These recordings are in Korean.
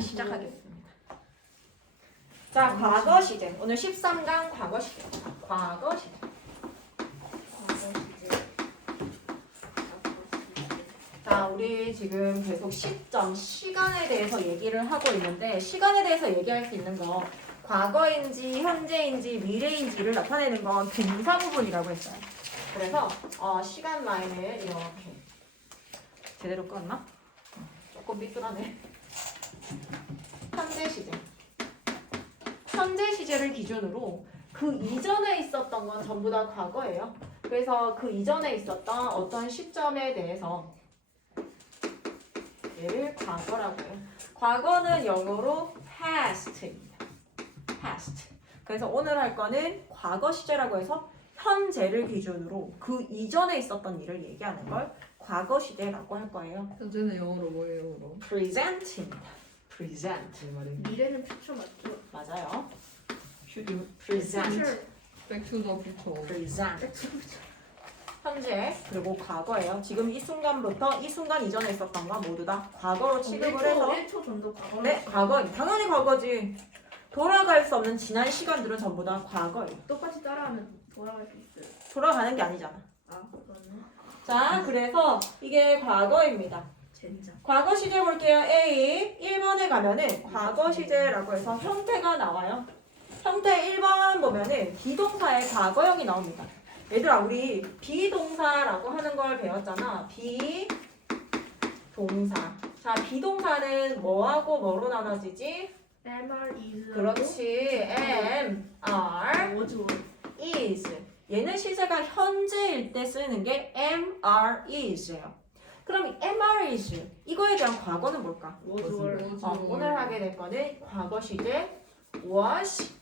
시작하겠습니다. 자, 과거 시제. 오늘 13강 과거 시제. 과거 시제. 자, 우리 지금 계속 시점, 시간에 대해서 얘기를 하고 있는데 시간에 대해서 얘기할 수 있는 거 과거인지 현재인지 미래인지를 나타내는 건 동사 부분이라고 했어요. 그래서 시간 라인을 이렇게 제대로 껐나? 조금 삐뚤하네. 현재 시제. 현재 시제를 기준으로 그 이전에 있었던 건 전부 다 과거예요. 그래서 그 이전에 있었던 어떤 시점에 대해서 얘를 과거라고 해요. 과거는 영어로 past입니다. past. 그래서 오늘 할 거는 과거 시제라고 해서 현재를 기준으로 그 이전에 있었던 일을 얘기하는 걸 과거 시제라고 할 거예요. 현재는 영어로 뭐예요, 그럼? present입니다. present. 제 말이. 미래는 퓨처 맞죠? 맞아요. present. 백투더 퓨처. present. 현재 그리고 과거예요. 지금 이 순간부터 이 순간 이전에 있었던 건 모두 다 과거로 취급을 해서 1초 전도 과거. 네, 과거. 당연히 과거지. 돌아갈 수 없는 지난 시간들은 전부 다 과거예요. 똑같이 따라하면 돌아갈 수 있어요. 돌아가는 게 아니잖아. 아, 그러네. 자, 그래서 이게 과거입니다. 젠장. 과거 시제 볼게요. A 1번에 가면은 과거 시제라고 해서 형태가 나와요. 형태 1번 보면은 비동사의 과거형이 나옵니다. 얘들아, 우리 비동사라고 하는 걸 배웠잖아. 비동사. 자, 비동사는 뭐하고 뭐로 나눠지지? MR is. 그렇지. am, are, was. is. 얘는 시제가 현재일 때 쓰는 게 am, are, is예요. 그럼 am, are, is 이거에 대한 과거는 뭘까? was. 오늘 하게 될 거는 과거 시제 was,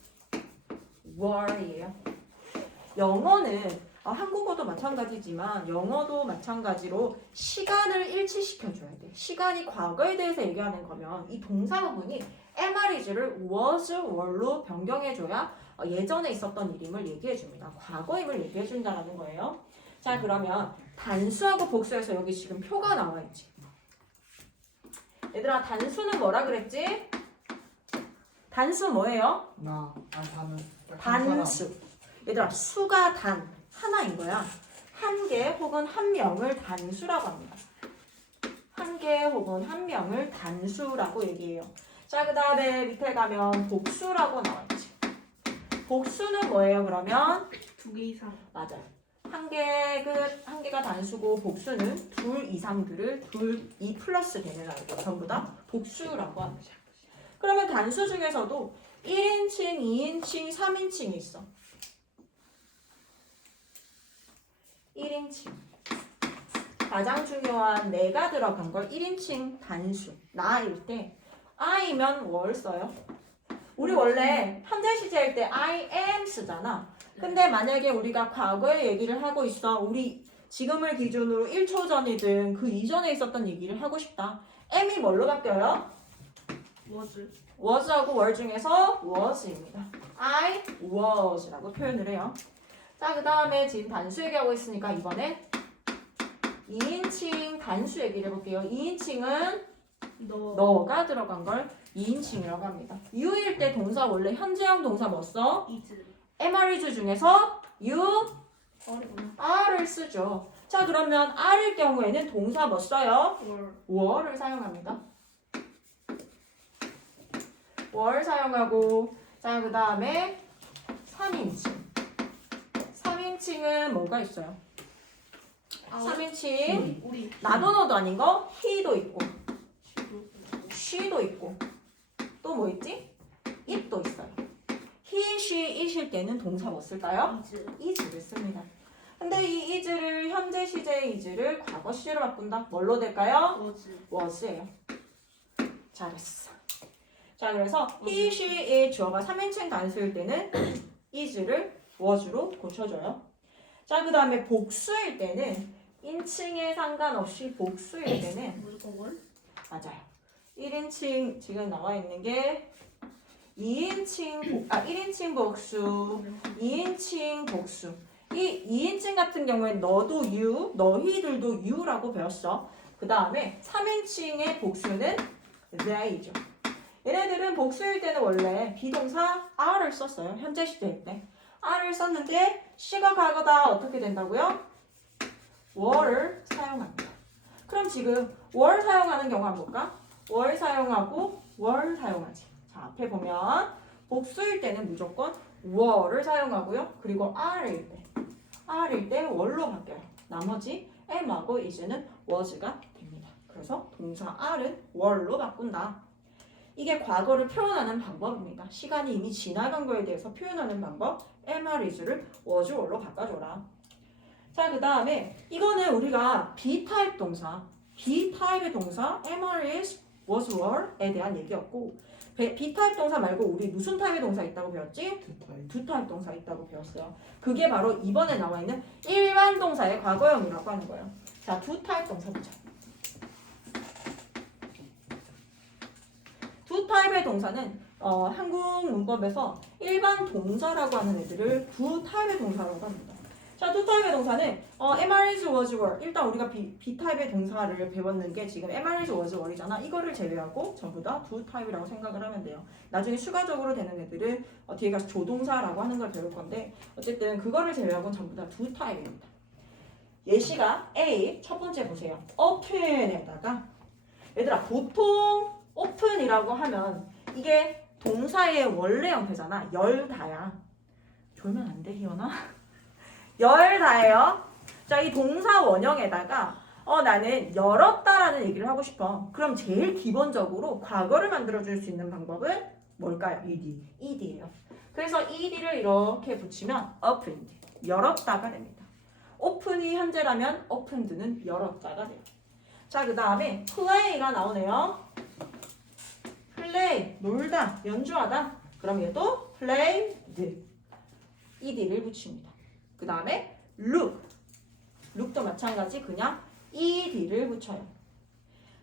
were이에요. 영어는 한국어도 마찬가지지만 영어도 마찬가지로 시간을 일치시켜줘야 돼. 시간이 과거에 대해서 얘기하는 거면 이 동사 부분이 am, are, is를 was, were로 변경해줘야 예전에 있었던 일임을 얘기해줍니다. 과거임을 얘기해준다는 거예요. 자, 그러면 단수하고 복수에서 여기 지금 표가 나와있지. 얘들아, 단수는 뭐라 그랬지? 단수 뭐예요? 단수. 얘들아, 수가 단, 하나인 거야. 한 개 혹은 한 명을 단수라고 합니다. 한 개 혹은 한 명을 단수라고 얘기해요. 자, 그 다음에 밑에 가면 복수라고 나와있지. 복수는 뭐예요, 그러면? 2개 이상. 맞아요. 한 개가 단수고 복수는 둘 이상들을 둘이 플러스 되는 아이고 전부 다 복수라고 합니다. 그러면 단수 중에서도 1인칭, 2인칭, 3인칭이 있어. 1인칭. 가장 중요한 내가 들어간 걸 1인칭 단수. 나일 때 I면 뭘 써요? 우리 원래 현재 시제일 때 I am 쓰잖아. 근데 만약에 우리가 과거의 얘기를 하고 있어. 우리 지금을 기준으로 1초 전이든 그 이전에 있었던 얘기를 하고 싶다. am이 뭘로 바뀌어요? was. was하고 were 중에서 was입니다. I was라고 표현을 해요. 자, 그 다음에 지금 단수 얘기하고 있으니까 이번에 2인칭 단수 얘기를 해볼게요. 2인칭은 너가 들어간 걸 2인칭이라고 합니다. you일 때 동사 원래 현재형 동사 뭐 써? is. MR이즈 중에서 you 어려구나. are를 쓰죠. 자, 그러면 are일 경우에는 동사 뭐 써요? were를 사용합니다. were 사용하고, 자, 그 다음에 3인칭. 3인칭은 뭐가 있어요? 3인칭 우리. 나도 너도 아닌 거 he도 있고 she도 있고 또 뭐 있지? it도 있어요. he, she, it일 때는 동사 뭐 쓸까요? is. is를 씁니다. 근데 이 is를 현재 시제의 is를 과거 시제로 바꾼다. 뭘로 될까요? was. was예요. 잘했어. 자, 그래서 he, she, it 주어가 3인칭 단수일 때는 is를 was로 고쳐줘요. 자, 그 다음에 복수일 때는 인칭에 상관없이 복수일 때는 무조건 원? 맞아요. 1인칭 지금 나와 있는 게 1인칭 복수, 2인칭 복수. 이 2인칭 같은 경우엔 너도 you, 너희들도 you라고 배웠어. 그 다음에 3인칭의 복수는 they죠. 얘네들은 복수일 때는 원래 비동사 are를 썼어요. 현재 시제일 때. are를 썼는데 시가 과거다 어떻게 된다고요? were를 사용합니다. 그럼 지금 were 사용하는 경우 한번 볼까? were 사용하고 were 사용하지. 자, 앞에 보면 복수일 때는 무조건 were를 사용하고요. 그리고 are일 때 were로 바뀌어요. 나머지 am하고 is는 was가 됩니다. 그래서 동사 are는 were로 바꾼다. 이게 과거를 표현하는 방법입니다. 시간이 이미 지나간 거에 대해서 표현하는 방법. am, is를 was, were로 바꿔줘라. 자, 그 다음에 이거는 우리가 B-타입 동사, B-타입의 동사 am, is, was, were에 대한 얘기였고 B-타입 동사 말고 우리 무슨 타입의 동사 있다고 배웠지? 두 타입 동사 있다고 배웠어요. 그게 바로 이번에 나와 있는 일반 동사의 과거형이라고 하는 거예요. 자, 두 타입 동사 보자. 두 타입의 동사는 한국 문법에서 일반 동사라고 하는 애들을 두 타입의 동사라고 합니다. 자, 두 타입의 동사는 am, is, was, were. 일단 우리가 B 타입의 동사를 배웠는 게 지금 am, is, was, were이잖아. 이거를 제외하고 전부 다 두 타입이라고 생각을 하면 돼요. 나중에 추가적으로 되는 애들은 뒤에 가서 조동사라고 하는 걸 배울 건데 어쨌든 그거를 제외하고는 전부 다 두 타입입니다. 예시가 A 첫 번째 보세요. open에다가 얘들아 보통 open이라고 하면 이게 동사의 원래 형태잖아. 열다야. 졸면 안 돼, 희연아? 열다예요. 자, 이 동사 원형에다가 나는 열었다라는 얘기를 하고 싶어. 그럼 제일 기본적으로 과거를 만들어줄 수 있는 방법은 뭘까요? ed예요. 그래서 ed를 이렇게 붙이면 opened, 열었다가 됩니다. open이 현재라면 opened는 열었다가 돼요. 자, 그 다음에 play가 나오네요. play, 놀다, 연주하다. 그럼 얘도 played, ed를 붙입니다. 그 다음에 look도 마찬가지 그냥 ed를 붙여요.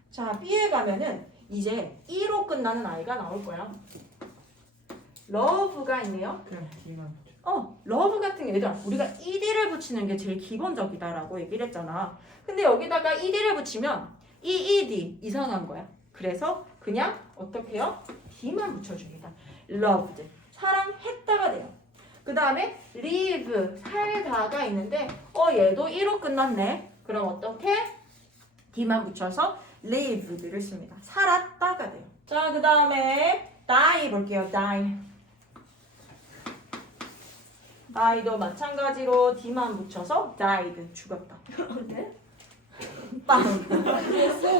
자, B에 가면은 이제 e로 끝나는 아이가 나올 거야. love가 있네요. 그냥 D만 붙여. love 같은 게 얘들아 우리가 ed를 붙이는 게 제일 기본적이다라고 얘기를 했잖아. 근데 여기다가 ed를 붙이면 eed 이상한 거야. 그래서 그냥 어떻게 해요? D만 붙여줍니다. loved, 사랑했다가 돼요. 그 다음에 live, 살다가 있는데 얘도 1로 끝났네. 그럼 어떻게? D만 붙여서 lived를 씁니다. 살았다가 돼요. 자, 그 다음에 die 볼게요. die도 마찬가지로 D만 붙여서 died, 죽었다. 네? 빵.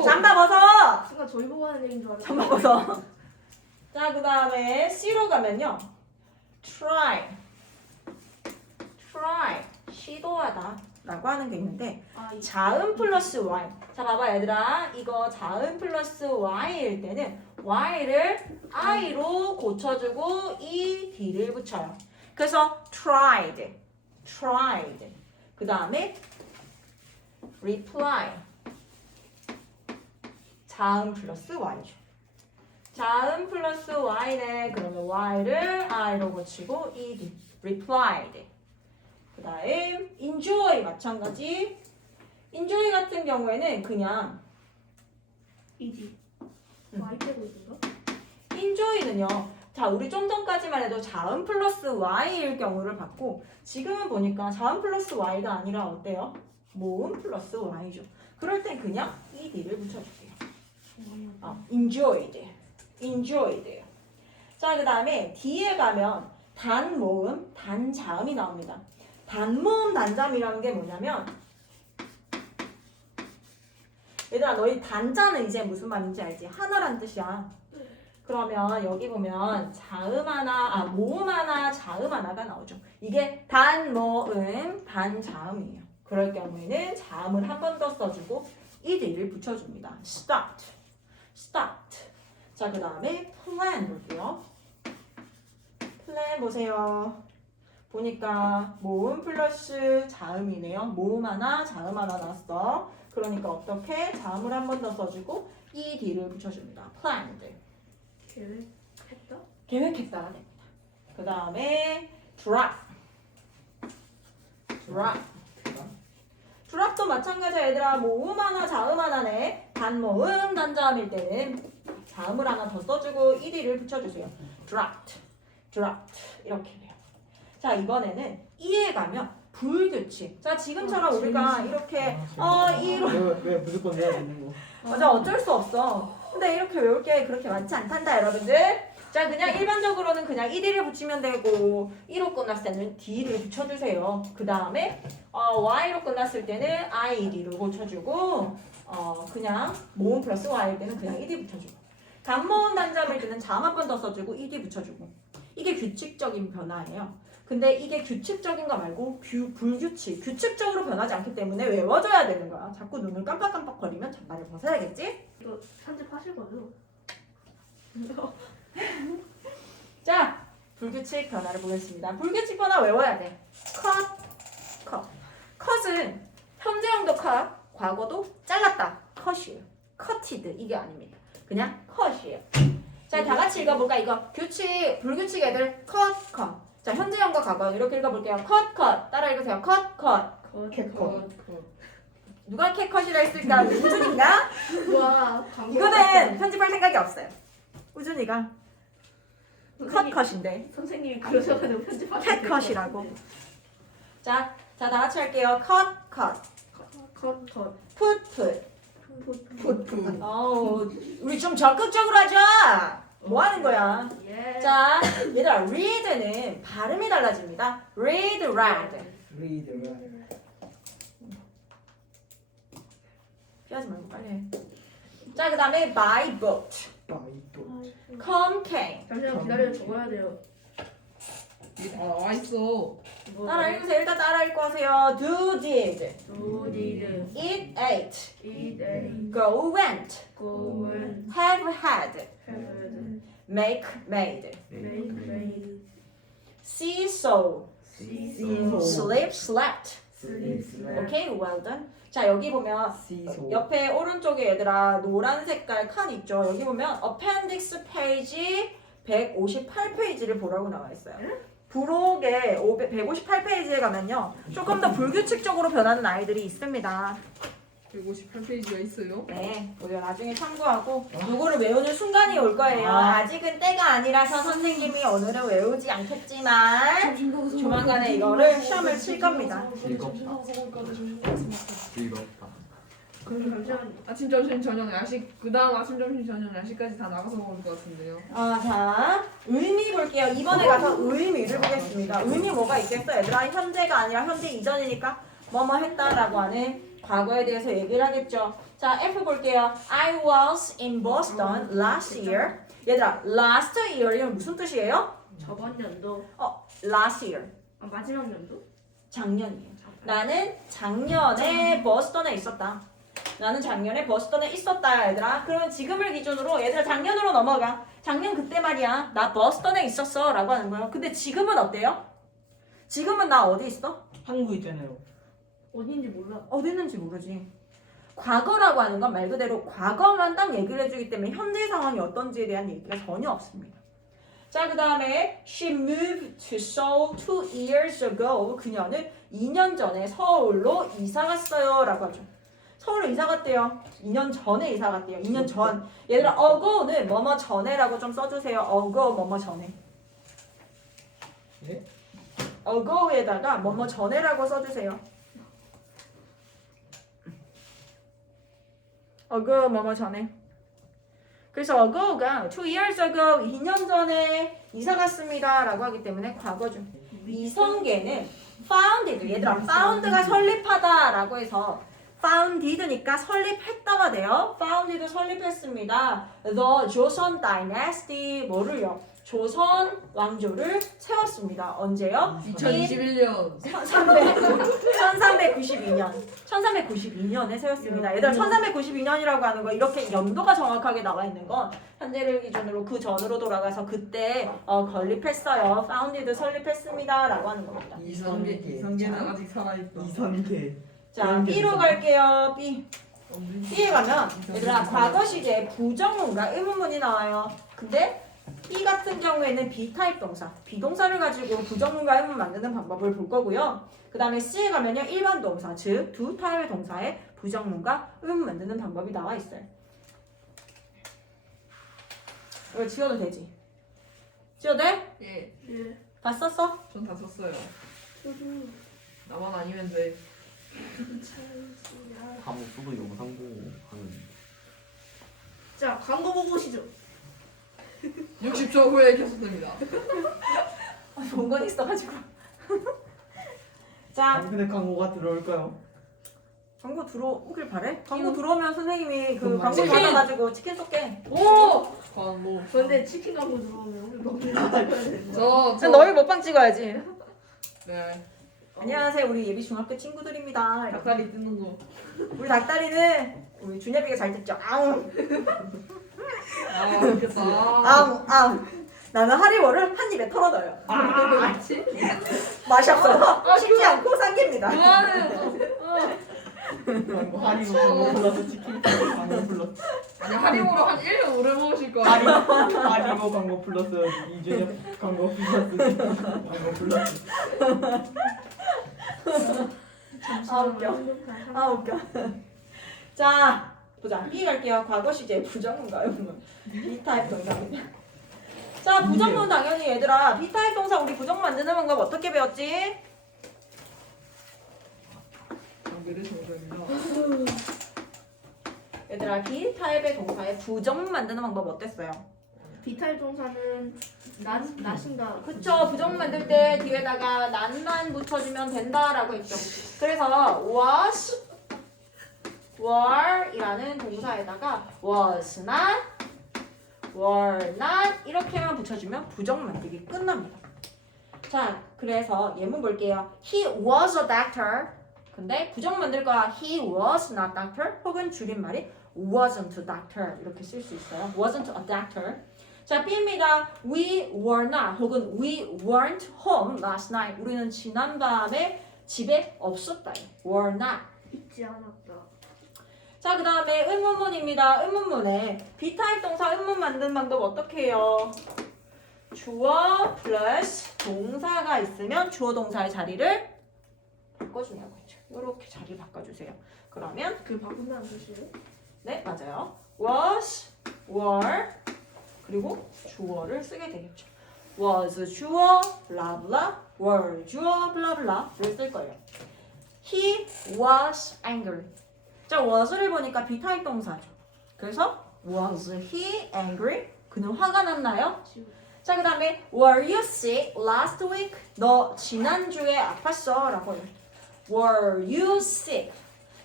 잠바 벗어. 순간 저희 보고 하는 얘기인 줄 알았어요. 잠바 벗어. 자, 그 다음에 C로 가면요. try, 시도하다 라고 하는 게 있는데 자음 플러스 y. 자, 봐봐 얘들아. 이거 자음 플러스 y일 때는 y를 i로 고쳐주고 ed를 붙여요. 그래서 tried. 그 다음에 reply. 자음 플러스 y죠. 자음 플러스 y네. 그러면 y를 i로 고치고 ed, replied. 그 다음 enjoy 마찬가지. enjoy 같은 경우에는 그냥 이지. 많이 빼고 있는가? enjoy는요. 자, 우리 좀 전까지만 해도 자음 플러스 y일 경우를 봤고 지금은 보니까 자음 플러스 y가 아니라 어때요? 모음 플러스 y죠. 그럴 땐 그냥 ed를 붙여줄게요. enjoyed. 자, 그 다음에 D에 가면 단모음, 단자음이 나옵니다. 단모음, 단자음이라는 게 뭐냐면 얘들아 너희 단자는 이제 무슨 말인지 알지? 하나란 뜻이야. 그러면 여기 보면 자음 하나, 모음 하나, 자음 하나가 나오죠. 이게 단모음, 단자음이에요. 그럴 경우에는 자음을 한 번 더 써주고 ed를 붙여줍니다. start. 자, 그 다음에 plan 볼게요. plan 보세요. 보니까 모음 플러스 자음이네요. 모음 하나, 자음 하나 나왔어. 그러니까 어떻게? 자음을 한 번 더 써주고 ed를 붙여줍니다. planned. 계획했다? 계획했다가 됩니다. 그 다음에 drop. 드랍도 마찬가지야 얘들아. 모음 하나 자음 하나네. 단모음 단자음일 때는 다음을 하나 더 써주고 ed를 붙여주세요. dropped, dropped 이렇게 돼요. 자 이번에는 이에 가면 불규칙. 자 지금처럼 우리가 이렇게 이로 왜 무조건 내야 되는 거? 맞아 어쩔 수 없어. 근데 이렇게 외울 게 그렇게 많지 않단다 여러분들. 자 그냥 일반적으로는 그냥 1을 붙이면 되고 1로 끝났을 때는 D를 붙여주세요. 그 다음에 Y로 끝났을 때는 ID로 붙여주고 그냥 모음 플러스 Y일 때는 그냥 ED 붙여주고 단모음 단자일 때는 잠 한 번 더 써주고 ED 붙여주고 이게 규칙적인 변화예요. 근데 이게 규칙적인 거 말고 불규칙, 규칙적으로 변하지 않기 때문에 외워줘야 되는 거야. 자꾸 눈을 깜빡깜빡거리면 잠바를 벗어야겠지? 이거 편집하실 거죠? 자, 불규칙 변화를 보겠습니다. 불규칙 변화 외워야 돼. 컷. 컷은 현재형도 컷, 과거도 잘랐다. 컷이에요. 커티드 이게 아닙니다. 그냥 컷이에요. 자, 다 같이 읽어볼까? 이거 규칙, 불규칙 애들 컷. 자, 현재형과 과거 이렇게 읽어볼게요. 컷. 따라 읽으세요. 컷. 캣컷. 누가 캣컷이라 했을까? 우준인가? 와. 이거는 편집할 생각이 없어요. 우준이가 컷인데. 선생님이 그러셔가지고 편집하실 캣컷이라고. 자, 다 같이 할게요. 컷. 컷. 풋. 우리 좀 적극적으로 하자. 뭐 하는 거야? 예. 자, 얘들아, read는 발음이 달라집니다. read. 리드. 피하지 말고 빨리 해. 자, 그 다음에 by boat, 바이또. come came. 잠시만 기다려 적어야 돼요. 이게 다 나와 있어. 따라 읽으세요. 일단 따라 읽고 하세요. do, did, Do did eat, ate, eat ate go, went, go and have, had, had make, made, make made see, saw, see saw. sleep, slept. sleep slept. 오케이, well done. 자, 여기 보면 시소. 옆에 오른쪽에 얘들아 노란 색깔 칸 있죠. 여기 보면 appendix 페이지 158페이지를 보라고 나와 있어요. 부록의 158페이지에 가면요. 조금 더 불규칙적으로 변하는 아이들이 있습니다. 158페이지가 있어요. 네, 우리가 나중에 참고하고 요거를 외우는 순간이 올 거예요. 아직은 때가 아니라서 선생님이 오늘은 외우지 않겠지만 조만간에 이거를 시험을 칠 겁니다. 즐겁다. 그럼 잠시만 아침, 점심, 저녁, 야식. 그 다음 아침, 점심, 저녁, 야식까지 다 나가서 먹을 것 같은데요. 자, 의미 볼게요. 이번에 가서 의미를 보겠습니다. 의미 뭐가 있겠어? 얘들아, 현재가 아니라 현재 이전이니까 뭐뭐 했다라고 하는 과거에 대해서 얘기를 하겠죠. 자, F 볼게요. I was in Boston last year. 얘들아, last year이 무슨 뜻이에요? 저번 연도 last year. 마지막 연도 작년이에요. 나는 작년에 버스턴에 있었다. 나는 작년에 버스턴에 있었다, 얘들아. 그러면 지금을 기준으로 얘들아 작년으로 넘어가. 작년 그때 말이야. 나 버스턴에 있었어 라고 하는 거예요. 근데 지금은 어때요? 지금은 나 어디 있어? 한국 있잖아요. 어딘지 몰라. 어디 있는지 모르지. 과거라고 하는 건 말 그대로 과거만 딱 얘기를 해주기 때문에 현재 상황이 어떤지에 대한 얘기가 전혀 없습니다. 자, 그 다음에 She moved to Seoul 2 years ago. 그녀는 2년 전에 서울로 이사 갔어요 라고 하죠. 서울로 이사 갔대요. 2년 전에 이사 갔대요. 2년 전. 얘들아, ago는 뭐뭐 전에라고 좀 써주세요. ago 뭐뭐 전에. 네? ago에다가 뭐뭐 전에라고 써주세요. ago 뭐뭐 전에. 그래서 ago가 2 years ago 2년 전에 이사 갔습니다 라고 하기 때문에 과거죠. 미성계는 founded. 얘들아, found가 설립하다 라고 해서 founded니까 설립했다가 돼요. founded 설립했습니다. The 조선 dynasty 뭐를요? 조선 왕조를 세웠습니다. 언제요? 2021년. 1392년에 세웠습니다. 얘들아, 1392년이라고 하는 거 이렇게 연도가 정확하게 나와 있는 건 현재를 기준으로 그 전으로 돌아가서 그때 건립했어요. founded 설립했습니다 라고 하는 겁니다. 이성계는 아직 살아있다. 이선계. 자, B로 갈게요. B에 가면 얘들아, 과거 시제에 부정문과 의문문이 나와요. 근데 B 같은 경우에는 B타입 동사, 비동사를 가지고 부정문과 의문 만드는 방법을 볼 거고요. 그 다음에 C에 가면요, 일반 동사, 즉 두 타입의 동사에 부정문과 의문 만드는 방법이 나와 있어요. 이거 지워도 되지? 지워도 돼? 예. 예. 다 썼어? 전 다 썼어요. 저도 나만 아니면 돼. 참. 다못 써도 영상 보고 하는. 자, 광고 보고 오시죠. 60초 후에 켰습니다. 좋은 건 있어가지고. 자, 근데 광고가 들어올까요? 광고 들어오길 바래? 광고 들어오면 선생님이 그 그건 광고 맞지. 받아가지고 치킨 쏠게. 오! 광고. 근데 치킨 광고 들어오면 우리 먹는 거 알아야 된다. 저. 너희 먹방 찍어야지. 네. 안녕하세요, 우리 예비 중학교 친구들입니다. 닭다리 뜯는 거. 우리 닭다리는 우리 준엽이가 잘 듣죠. 아웅, 아, 웃겼다. 아웅, 아웅. 나는 하리보를 한 입에 털어넣어요. 알지? 맛이 없어서 식지 않고 삼깁니다. 그만해. 광고 하리보 광고 플러스 치킨 광고 플러스 아니, 하리보로 한 1년 오래 먹으실 거야. 하리보 광고 플러스 이준엽 광고 플러스 치킨 광고 플러스. 아, 웃겨. 아, 웃겨. 자, 보자. B 갈게요. 과거 시제 부정문가요? B타입 동사입니다. 자, 부정문 당연히 얘들아. B타입 동사 우리 부정 만드는 방법 어떻게 배웠지? 장비를 정정입니다. 얘들아, B타입의 동사의 부정 만드는 방법 어땠어요? 비탈 동사는 나신다. 그쵸. 부정 만들 때 뒤에다가 난만 붙여주면 된다라고 했죠. 그래서 was, were 이라는 동사에다가 was not, were not 이렇게만 붙여주면 부정 만들기 끝납니다. 자, 그래서 예문 볼게요. He was a doctor. 근데 부정 만들 거야. He was not doctor 혹은 줄임말이 wasn't a doctor 이렇게 쓸 수 있어요. wasn't a doctor. 자, B입니다. We were not 혹은 we weren't home last night. 우리는 지난밤에 집에 없었다. were not. 있지 않았다. 자, 그 다음에 의문문입니다. 의문문에 B타입 동사 의문 만드는 방법 어떻게 해요? 주어 플러스 동사가 있으면 주어 동사의 자리를 바꿔주냐고 했죠. 이렇게 자리 바꿔주세요. 그러면 그 바꾼다는 뜻이에요? 네, 맞아요. was, were 그리고 주어를 쓰게 되겠죠. was 주어, blah blah, were 주어, blah blah를 쓸 거예요. He was angry. 자, was를 보니까 B타입 동사죠. 그래서 was he angry? 그는 화가 났나요? 자, 그 다음에 were you sick last week? 너 지난주에 아팠어? 라고 해요. were you sick?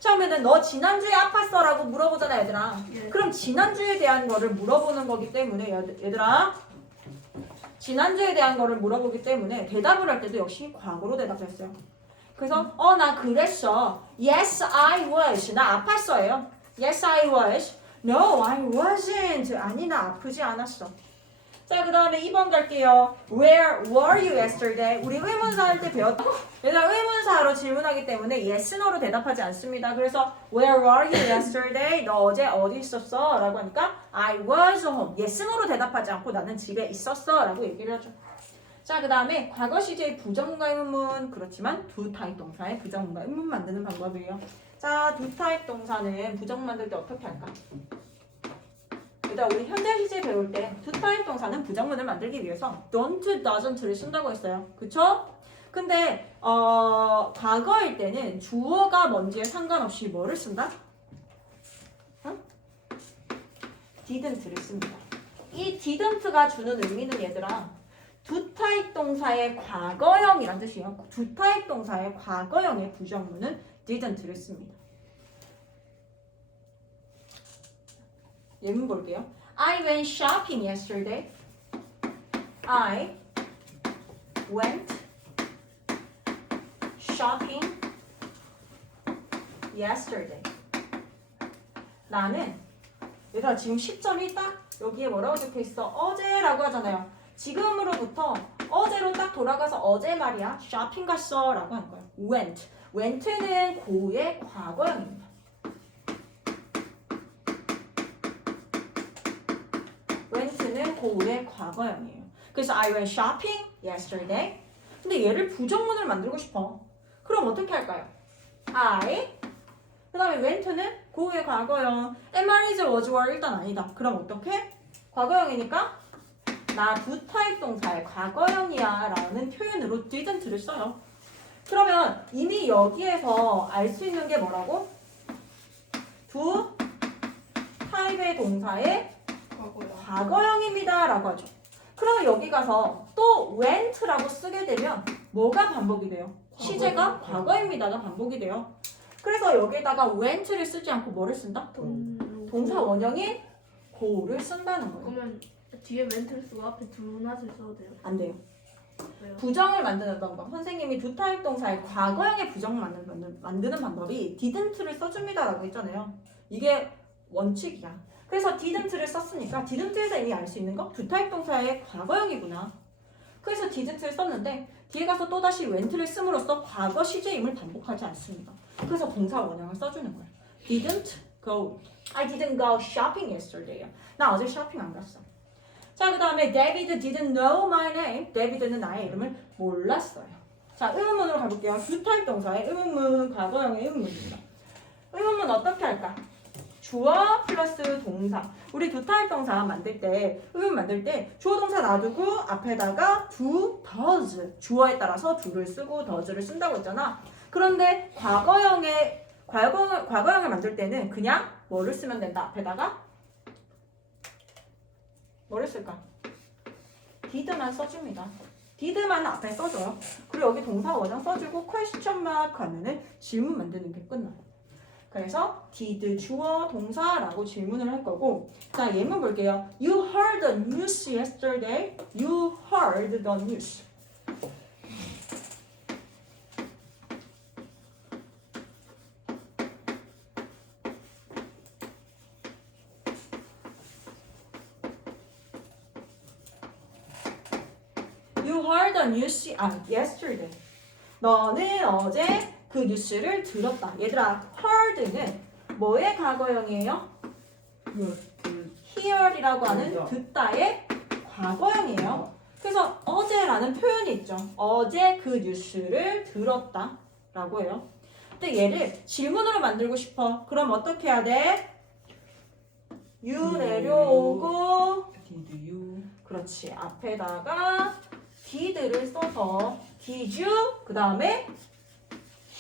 처음에는 너 지난주에 아팠어? 라고 물어보잖아, 얘들아. 예. 그럼 지난주에 대한 거를 물어보는 거기 때문에 얘들아, 지난주에 대한 거를 물어보기 때문에 대답을 할 때도 역시 과거로 대답했어요. 그래서 나 그랬어. Yes, I was. 나 아팠어요. Yes, I was. No, I wasn't. 아니, 나 아프지 않았어. 자, 그 다음에 2번 갈게요. Where were you yesterday? 우리 의문사 할 때 배웠다. 얘들아, 의문사로 질문하기 때문에 yes, no로 대답하지 않습니다. 그래서 Where were you yesterday? 너 어제 어디 있었어? 라고 하니까 I was home. yes, no로 대답하지 않고 나는 집에 있었어. 라고 얘기를 하죠. 자, 그 다음에 과거 시제의 부정문과 의문. 그렇지만 두 타입 동사의 부정문과 의문 만드는 방법이에요. 자, 두 타입 동사는 부정 만들 때 어떻게 할까? 일단 우리 현재 시제 배울 때 두 타입 동사는 부정문을 만들기 위해서 don't, doesn't를 쓴다고 했어요. 그쵸? 근데 과거일 때는 주어가 뭔지에 상관없이 뭐를 쓴다? 응? didn't를 씁니다. 이 didn't가 주는 의미는 얘들아 두 타입 동사의 과거형이란 뜻이에요. 두 타입 동사의 과거형의 부정문은 didn't를 씁니다. 예문 볼게요. I went shopping yesterday. I went shopping yesterday. 나는 얘들아 지금 시점이 딱 여기에 뭐라고 적혀 있어? 어제라고 하잖아요. 지금으로부터 어제로 딱 돌아가서 어제 말이야. 쇼핑 갔어 라고 하는 거야. went. went는 고의 과거형입니다. went는 고의 과거형이에요. 그래서 I went shopping yesterday. 근데 얘를 부정문을 만들고 싶어. 그럼 어떻게 할까요? I 그 다음에 went는 고의 과거형. am, is, was, were 일단 아니다. 그럼 어떻게? 과거형이니까 나 두 타입 동사의 과거형이야 라는 표현으로 didn't를 써요. 그러면 이미 여기에서 알 수 있는 게 뭐라고? 두 타입의 동사의 과거요. 과거형입니다 라고 하죠. 그러면 여기 가서 또 went라고 쓰게 되면 뭐가 반복이 돼요? 시제가 과거입니다가 반복이 돼요. 그래서 여기에다가 went를 쓰지 않고 뭐를 쓴다? 동사 원형인 go를 쓴다는 거예요. 그러면 뒤에 멘트를 쓰고 앞에 do not을 써도 돼요? 안 돼요. 왜요? 부정을 만드는 방법. 선생님이 두 타입 동사의 과거형의 부정을 만드는 방법이 didn't를 써줍니다라고 했잖아요. 이게 원칙이야. 그래서 didn't를 썼으니까 didn't에서 이미 알 수 있는 거 두 타입 동사의 과거형이구나. 그래서 didn't를 썼는데 뒤에 가서 또다시 went를 씀으로써 과거 시제임을 반복하지 않습니다. 그래서 동사 원형을 써주는 거예요. Didn't go. I didn't go shopping yesterday. 나 어제 쇼핑 안 갔어. 자, 그 다음에 David didn't know my name. 데이비드는 나의 이름을 몰랐어요. 자, 의문문으로 가볼게요. 두 타입 동사의 의문문, 과거형의 의문문입니다. 의문문 어떻게 할까? 주어 플러스 동사. 우리 두 타입 동사 만들 때, 의문 만들 때 주어 동사 놔두고 앞에다가 do, does. 주어에 따라서 do를 쓰고 does를 쓴다고 했잖아. 그런데 과거형을 만들 때는 그냥 뭐를 쓰면 된다. 앞에다가 뭐를 쓸까? did만 써줍니다. did만 앞에 써줘요. 그리고 여기 동사 원형 써주고 question mark 하면은 질문 만드는 게 끝나요. 그래서 did 주어 동사라고 질문을 할 거고, 자 예문 볼게요. You heard the news yesterday. You heard the news. You heard the news yesterday. 너는 어제 그 뉴스를 들었다. 얘들아, heard는 뭐의 과거형이에요? hear이라고 하는 듣다의 과거형이에요. 그래서 어제라는 표현이 있죠. 어제 그 뉴스를 들었다 라고 해요. 근데 얘를 질문으로 만들고 싶어. 그럼 어떻게 해야 돼? you 내려오고 Did you? 그렇지. 앞에다가 did를 써서 did you 그 다음에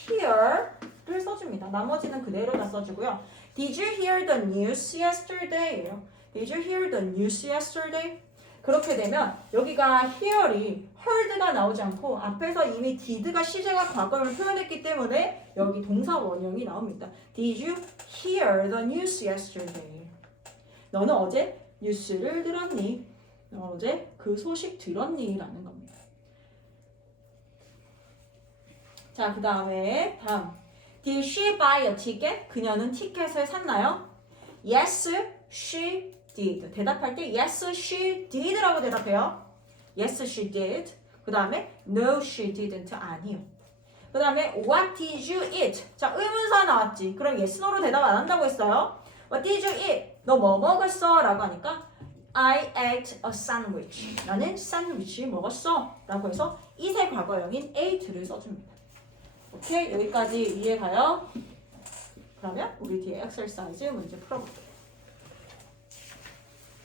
hear를 써줍니다. 나머지는 그대로 다 써주고요. Did you hear the news yesterday? Did you hear the news yesterday? 그렇게 되면 여기가 hear이 heard가 나오지 않고 앞에서 이미 did가 시제가 과거를 표현했기 때문에 여기 동사 원형이 나옵니다. Did you hear the news yesterday? 너는 어제 뉴스를 들었니? 너 어제 그 소식 들었니? 라는 겁니다. 자, 그 다음에 다음. Did she buy a ticket? 그녀는 티켓을 샀나요? Yes, she did. 대답할 때 yes, she did라고 대답해요. Yes, she did. 그 다음에 no, she didn't. 아니요. 그 다음에 what did you eat? 자, 의문사 나왔지. 그럼 yes, no로 대답 안 한다고 했어요. What did you eat? 너 뭐 먹었어? 라고 하니까 I ate a sandwich. 나는 샌드위치 먹었어. 라고 해서 이세 과거형인 ate를 써줍니다. 오케이? 여기까지 이해가요? 그러면 우리 뒤에 엑서사이즈 문제 풀어볼게요.